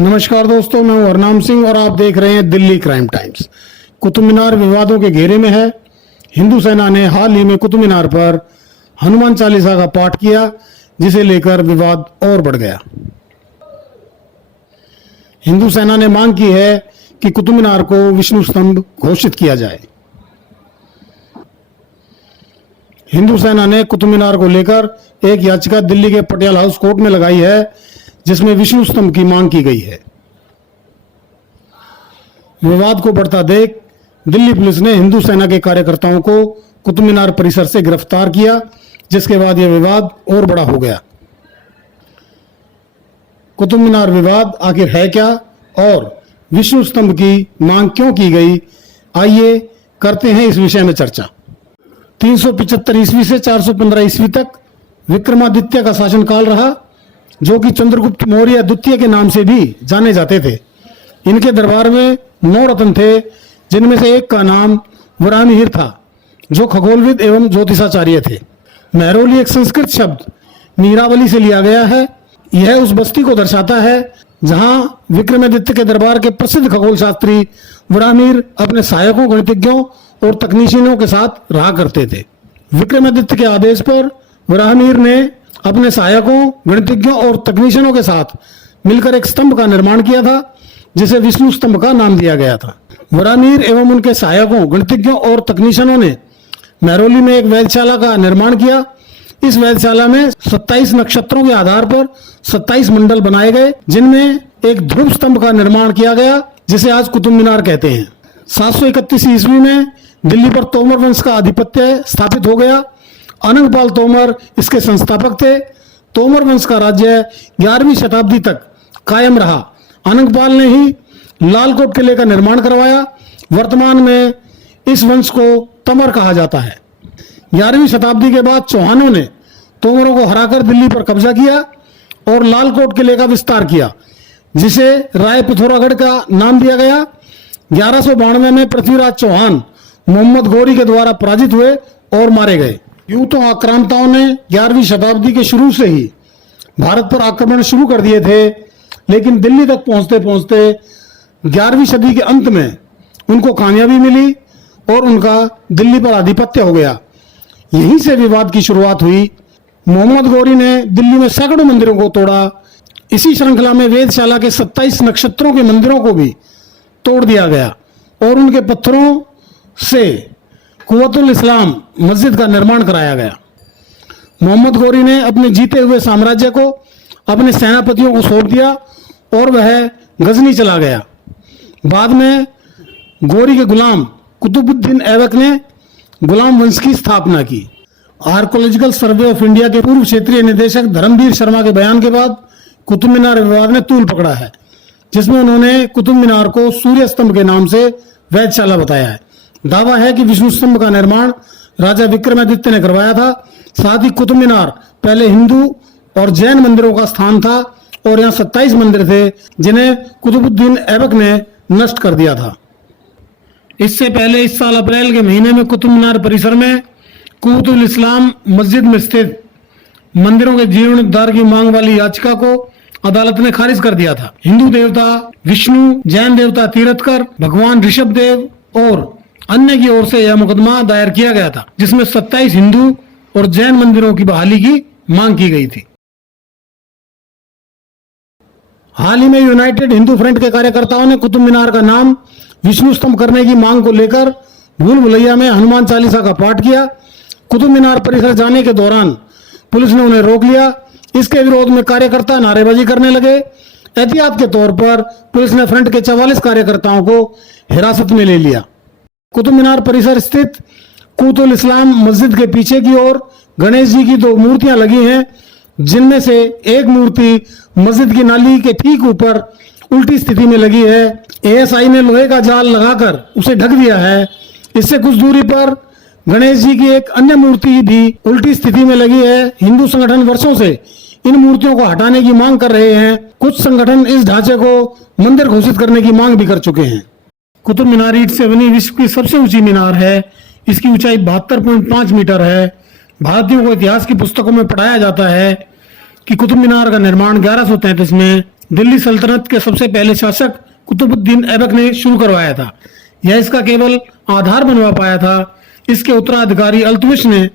नमस्कार दोस्तों, मैं हूं हरनाम सिंह और आप देख रहे हैं दिल्ली क्राइम टाइम्स। कुतुब मीनार विवादों के घेरे में है। हिंदू सेना ने हाल ही में कुतुब मीनार पर हनुमान चालीसा का पाठ किया, जिसे लेकर विवाद और बढ़ गया। हिंदू सेना ने मांग की है कि कुतुब मीनार को विष्णु स्तंभ घोषित किया जाए। हिंदू सेना ने कुतुब मीनार को लेकर एक याचिका दिल्ली के पटियाला हाउस कोर्ट में लगाई है, जिसमें विष्णु स्तंभ की मांग की गई है। विवाद को बढ़ता देख दिल्ली पुलिस ने हिंदू सेना के कार्यकर्ताओं को कुतुब मीनार परिसर से गिरफ्तार किया, जिसके बाद यह विवाद और बड़ा हो गया। कुतुब मीनार विवाद आखिर है क्या और विष्णु स्तंभ की मांग क्यों की गई, आइए करते हैं इस विषय में चर्चा। 375 ईस्वी से 415 ईस्वी तक विक्रमादित्य का शासनकाल रहा, जो कि चंद्रगुप्त मौर्य द्वितीय के नाम से भी जाने जाते थे। इनके दरबार में 9 रत्न थे, जिनमें से एक का नाम वराहमिहिर था, जो खगोलविद एवं ज्योतिषाचार्य थे। महरौली एक संस्कृत शब्द मीरावली से लिया गया है। यह उस बस्ती को दर्शाता है जहां विक्रमादित्य के दरबार के प्रसिद्ध खगोल शास्त्री वराहमिहिर अपने सहायकों, गणितज्ञों और तकनीशियनों के साथ रहा करते थे। विक्रमादित्य के आदेश पर वराहमिहिर ने अपने सहायकों, गणितज्ञों और तकनीशियनों के साथ मिलकर एक स्तंभ का निर्माण किया था, जिसे विष्णु स्तंभ का नाम दिया गया था। वराहमिहिर एवं उनके सहायकों, गणितज्ञों और तकनीशियनों ने महरौली में एक वेधशाला का निर्माण किया। इस वेधशाला में 27 नक्षत्रों के आधार पर 27 मंडल बनाए गए, जिनमें एक ध्रुव स्तंभ का निर्माण किया गया, जिसे आज कुतुब मीनार कहते हैं। 731 ईस्वी में दिल्ली पर तोमर वंश का आधिपत्य स्थापित हो गया। अनंगपाल तोमर इसके संस्थापक थे। तोमर वंश का राज्य 11वीं शताब्दी तक कायम रहा। अनंगपाल ने ही लालकोट किले का निर्माण करवाया। वर्तमान में इस वंश को तमर कहा जाता है। 11वीं शताब्दी के बाद चौहानों ने तोमरों को हराकर दिल्ली पर कब्जा किया और लालकोट किले का विस्तार किया, जिसे राय पिथौरागढ़ का नाम दिया गया। 1192 में पृथ्वीराज चौहान मोहम्मद गौरी के द्वारा पराजित हुए और मारे गए। यूं तो आक्रांताओं ने 11वीं शताब्दी के शुरू से ही भारत पर आक्रमण शुरू कर दिए थे, लेकिन दिल्ली तक पहुंचते पहुंचते 11वीं सदी के अंत में उनको कामयाबी मिली और उनका दिल्ली पर आधिपत्य हो गया। यहीं से विवाद की शुरुआत हुई। मोहम्मद गौरी ने दिल्ली में सैकड़ों मंदिरों को तोड़ा। इसी श्रृंखला में वेधशाला के 27 नक्षत्रों के मंदिरों को भी तोड़ दिया गया और उनके पत्थरों से कुव्वतुल इस्लाम मस्जिद का निर्माण कराया गया। मोहम्मद गौरी ने अपने जीते हुए साम्राज्य को अपने सेनापतियों को सौंप दिया और वह गजनी चला गया। बाद में गौरी के गुलाम कुतुबुद्दीन ऐबक ने गुलाम वंश की स्थापना की। आर्कोलॉजिकल सर्वे ऑफ इंडिया के पूर्व क्षेत्रीय निदेशक धर्मवीर शर्मा के बयान के बाद कुतुब मीनार विवाद ने तूल पकड़ा है, जिसमें उन्होंने कुतुब मीनार को सूर्य स्तंभ के नाम से वेधशाला बताया है। दावा है कि विष्णु स्तंभ का निर्माण राजा विक्रमादित्य ने करवाया था। साथ ही कुतुब मीनार पहले हिंदू और जैन मंदिरों का स्थान था और यहाँ 27 मंदिर थे, जिन्हें कुतुबुद्दीन ऐबक ने नष्ट कर दिया था। इससे पहले इस साल अप्रैल के महीने में कुतुब मीनार परिसर में कुव्वतुल इस्लाम मस्जिद में स्थित मंदिरों के जीर्णोद्धार की मांग वाली याचिका को अदालत ने खारिज कर दिया था। हिंदू देवता विष्णु, जैन देवता तीर्थकर, भगवान ऋषभ देव और अन्य की ओर से यह मुकदमा दायर किया गया था, जिसमें 27 हिंदू और जैन मंदिरों की बहाली की मांग की गई थी। हाल ही में यूनाइटेड हिंदू फ्रंट के कार्यकर्ताओं ने कुतुब मीनार का नाम विष्णु स्तंभ करने की मांग को लेकर भूल भुलैया में हनुमान चालीसा का पाठ किया। कुतुब मीनार परिसर जाने के दौरान पुलिस ने उन्हें रोक लिया। इसके विरोध में कार्यकर्ता नारेबाजी करने लगे। एहतियात के तौर पर पुलिस ने फ्रंट के 44 कार्यकर्ताओं को हिरासत में ले लिया। कुतुब मीनार परिसर स्थित कुव्वतुल इस्लाम मस्जिद के पीछे की ओर गणेश जी की 2 मूर्तियां लगी हैं, जिनमें से एक मूर्ति मस्जिद की नाली के ठीक ऊपर उल्टी स्थिति में लगी है। एएसआई ने लोहे का जाल लगाकर उसे ढक दिया है। इससे कुछ दूरी पर गणेश जी की एक अन्य मूर्ति भी उल्टी स्थिति में लगी है। हिंदू संगठन वर्षों से इन मूर्तियों को हटाने की मांग कर रहे हैं। कुछ संगठन इस ढांचे को मंदिर घोषित करने की मांग भी कर चुके हैं। कुतुब मीनार ईंट से बनी विश्व की सबसे ऊंची मीनार है। इसकी ऊंचाई 72.5 मीटर है। भारतीयों को इतिहास की पुस्तकों में पढ़ाया जाता है कि कुतुब मीनार का निर्माण 1133 में दिल्ली सल्तनत के सबसे पहले शासक कुतुबुद्दीन ऐबक ने शुरू करवाया था। यह इसका केवल आधार बनवा पाया था। इसके उत्तराधिकारी अल्तमिश ने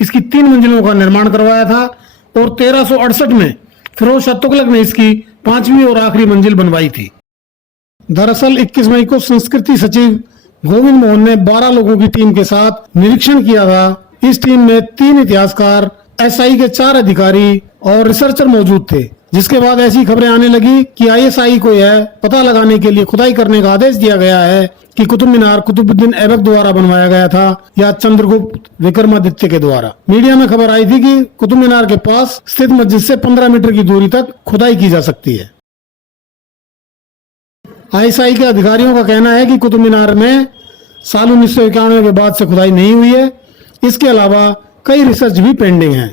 इसकी 3 मंजिलों का निर्माण करवाया था और 1368 में फिरोज शाह तुगलक ने इसकी 5वीं और आखिरी मंजिल बनवाई थी। दरअसल 21 मई को संस्कृति सचिव गोविंद मोहन ने 12 लोगों की टीम के साथ निरीक्षण किया था। इस टीम में 3 इतिहासकार, एसआई के 4 अधिकारी और रिसर्चर मौजूद थे, जिसके बाद ऐसी खबरें आने लगी कि आईएसआई को यह पता लगाने के लिए खुदाई करने का आदेश दिया गया है कि कुतुब मीनार कुतुबुद्दीन ऐबक द्वारा बनवाया गया था या चंद्रगुप्त विक्रमादित्य के द्वारा। मीडिया में खबर आई थी कि कुतुब मीनार के पास स्थित मस्जिद से 15 मीटर की दूरी तक खुदाई की जा सकती है। आईएसआई के अधिकारियों का कहना है कि कुतुब मीनार में साल 1991 के बाद से खुदाई नहीं हुई है। इसके अलावा कई रिसर्च भी पेंडिंग है।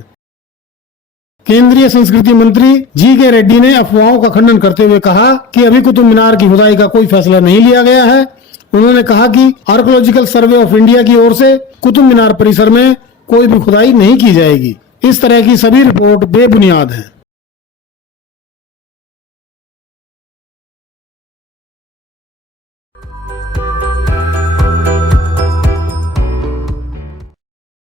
केंद्रीय संस्कृति मंत्री जी.के. रेड्डी ने अफवाहों का खंडन करते हुए कहा कि अभी कुतुब मीनार की खुदाई का कोई फैसला नहीं लिया गया है। उन्होंने कहा कि आर्कोलॉजिकल सर्वे ऑफ इंडिया की ओर से कुतुब मीनार परिसर में कोई भी खुदाई नहीं की जाएगी। इस तरह की सभी रिपोर्ट बेबुनियाद हैं।